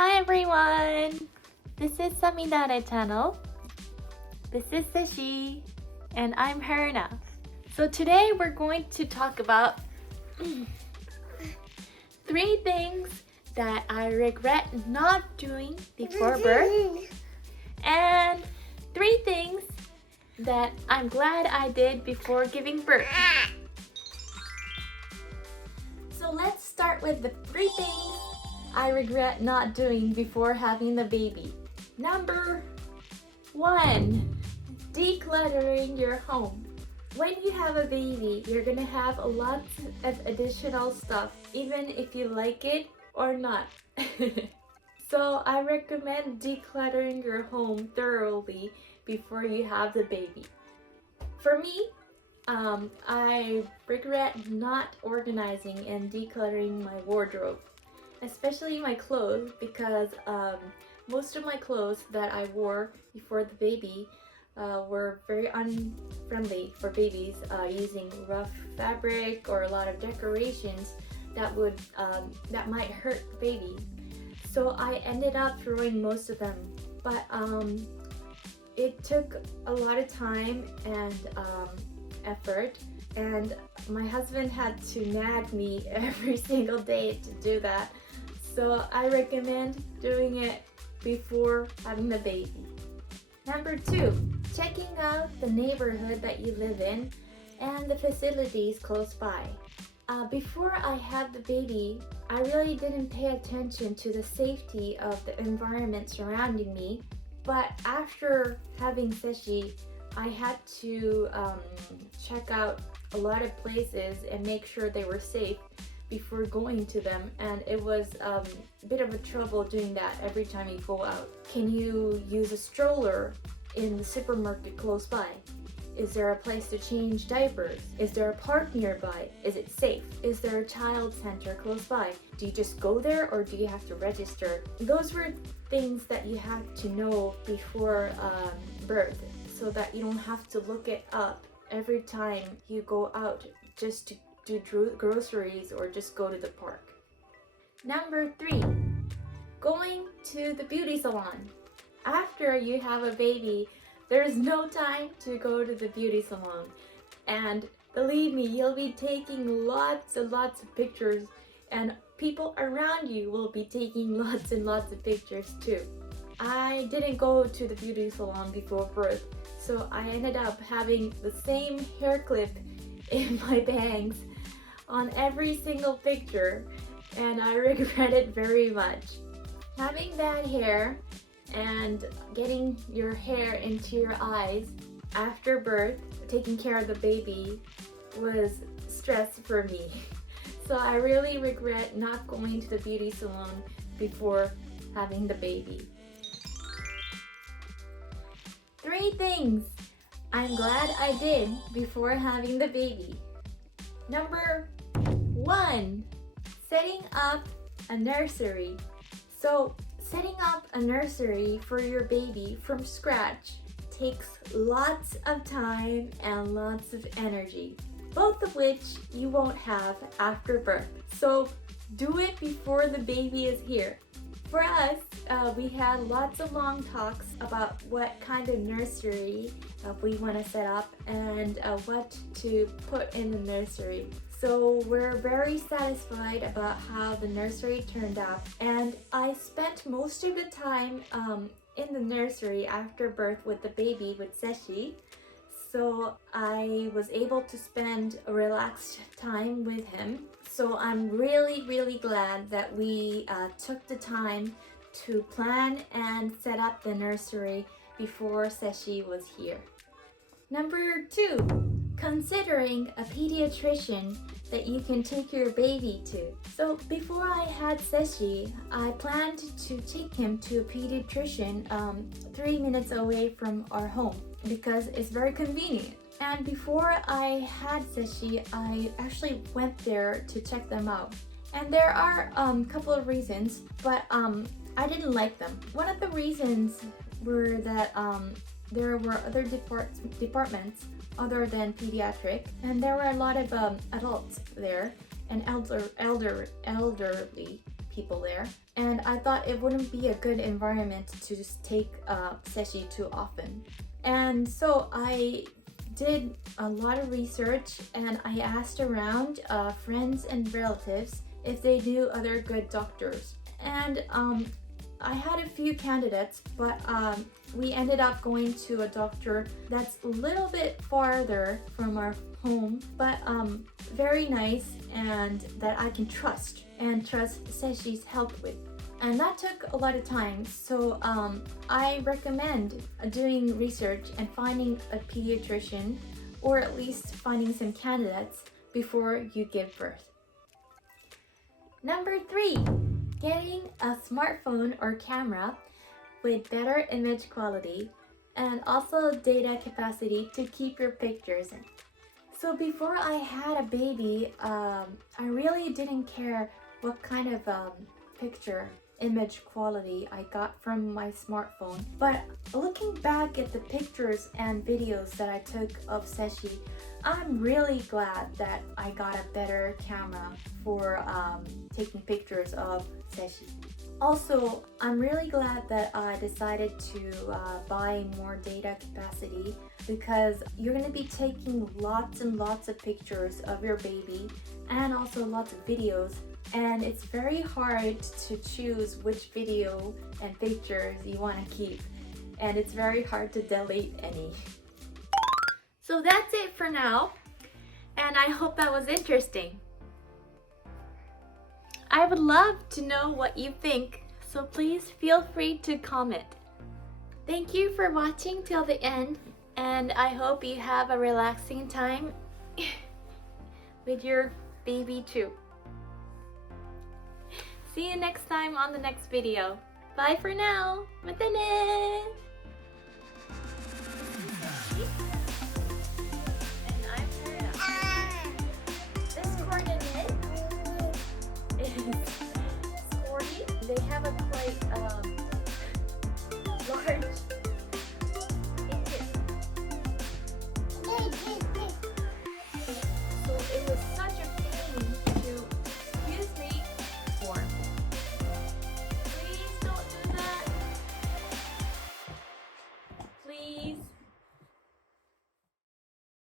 Hi everyone! This is Samidare channel. This is Seshi and I'm Haruna. So today we're going to talk about 3 things that I regret not doing before birth and 3 things that I'm glad I did before giving birth. So let's start with the 3 things I regret not doing before having the baby. Number 1, decluttering your home. When you have a baby, you're gonna have a lot of additional stuff, even if you like it or not. So I recommend decluttering your home thoroughly before you have the baby. For me, I regret not organizing and decluttering my wardrobe, especially my clothes, because most of my clothes that I wore before the baby were very unfriendly for babies, using rough fabric or a lot of decorations that might hurt the baby. So I ended up throwing most of them, but it took a lot of time and effort, and my husband had to nag me every single day to do that. So I recommend doing it before having the baby. Number 2, checking out the neighborhood that you live in and the facilities close by. Before I had the baby, I really didn't pay attention to the safety of the environment surrounding me, but after having Seshi, I had to check out a lot of places and make sure they were safe before going to them, and it was a bit of a trouble doing that every time you go out. Can you use a stroller in the supermarket close by? Is there a place to change diapers? Is there a park nearby? Is it safe? Is there a child center close by? Do you just go there or do you have to register? Those were things that you have to know before birth, so that you don't have to look it up every time you go out just to do groceries or just go to the park. Number 3, going to the beauty salon. After you have a baby, there's no time to go to the beauty salon. And believe me, you'll be taking lots and lots of pictures, and people around you will be taking lots and lots of pictures too. I didn't go to the beauty salon before birth, so I ended up having the same hair clip in my bangs on every single picture, and I regret it very much. Having bad hair and getting your hair into your eyes after birth, taking care of the baby, was stress for me. So I really regret not going to the beauty salon before having the baby. 3 things I'm glad I did before having the baby. Number 1, setting up a nursery. So setting up a nursery for your baby from scratch takes lots of time and lots of energy, both of which you won't have after birth. So do it before the baby is here. For us, we had lots of long talks about what kind of nursery we want to set up and what to put in the nursery. So we're very satisfied about how the nursery turned out, and I spent most of the time in the nursery after birth with the baby, with Seshi. So I was able to spend a relaxed time with him. So I'm really glad that we took the time to plan and set up the nursery before Seshi was here. Number 2, considering a pediatrician that you can take your baby to. So before I had Seshi, I planned to take him to a pediatrician 3 minutes away from our home because it's very convenient. And before I had Seshi, I actually went there to check them out. And there are a couple of reasons, but I didn't like them. One of the reasons were that there were other departments other than pediatric, and there were a lot of adults there and elderly people there, and I thought it wouldn't be a good environment to just take Seshi too often. And so I did a lot of research, and I asked around friends and relatives if they knew other good doctors. And I had a few candidates, but we ended up going to a doctor that's a little bit farther from our home, but very nice and that I can trust Seshi's help with. And that took a lot of time, so I recommend doing research and finding a pediatrician, or at least finding some candidates before you give birth. Number 3, getting a smartphone or camera with better image quality and also data capacity to keep your pictures in. So before I had a baby, I really didn't care what kind of picture image quality I got from my smartphone. But looking back at the pictures and videos that I took of Seshi, I'm really glad that I got a better camera for taking pictures of Seshi. Also, I'm really glad that I decided to buy more data capacity, because you're going to be taking lots and lots of pictures of your baby and also lots of videos, and it's very hard to choose which video and pictures you want to keep, and it's very hard to delete any. So that's it for now, and I hope that was interesting. I would love to know what you think, so please feel free to comment. Thank you for watching till the end, and I hope you have a relaxing time with your baby too. See you next time on the next video. Bye for now. Matane! And I'm Sarah. This coordinate is sporty. They have a quite